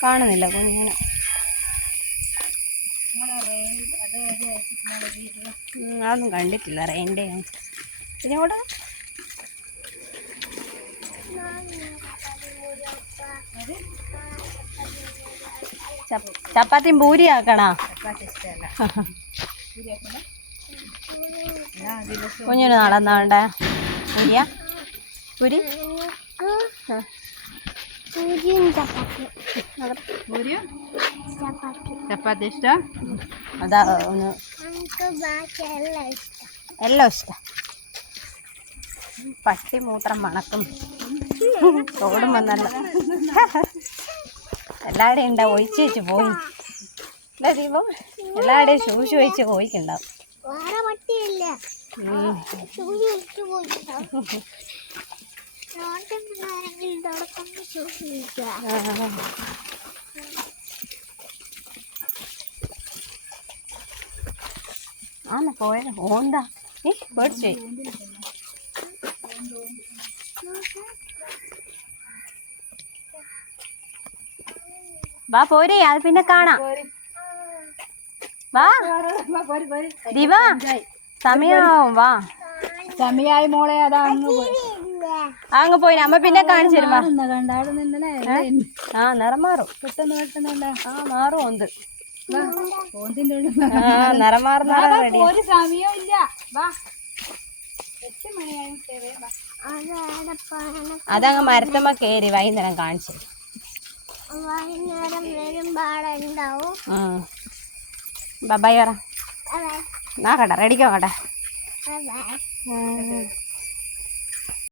കാണുന്നില്ല കുഞ്ഞിനെ അതൊന്നും കണ്ടിട്ടില്ല റെയിന്റെ പിന്നെ അവിടെ ചപ്പ്- ചപ്പാത്തിയും പൂരി ആക്കണോ? കുഞ്ഞിന് നടന്നാണ്ടേ പൂരിയാ പൂരി ആ. പുരിയാ? പൂരിയും? ചപ്പാത്തി ഇഷ്ടം? അതാ ഒന്ന്. എല്ലാം ഇഷ്ടം. പട്ടി മൂത്രം മണക്കും. തോടും വന്നല്ല. എല്ലാവരുടെയും ഉണ്ടാവും ഒഴിച്ചു വെച്ച് പോയി. ദീപം? എല്ലാവരുടെയും ശൂശു വെച്ച് പോയിക്കുണ്ടാവും വേറെ പട്ടിയില്ല. ആന്ന് പോയത് ഓന്താ ഏ പേടിച്ചു. വാ പോരേ അത് പിന്നെ കാണാം. വാ. ദിവ സമയാവും വാ. സമയായി മോളെ അതാ അങ്ങ് പോയി. അമ്മ പിന്നെ കാണിച്ചു ആ നിറം മാറും. പെട്ടെന്ന് പെട്ടെന്നല്ല? ആ മാറും ഒന്ന് നിറം മാറുന്ന ഒരു സമയവും ഇല്ല. വാ. അതങ്ങ് മരത്തമ്മ കേറി വൈകുന്നേരം കാണിച്ചു. വൈകുന്നേരം വരുമ്പാടെ ബബായ് പറ നാക്കട്ടെ റെഡിക്കോക്കട്ടെ അതെ ഉം.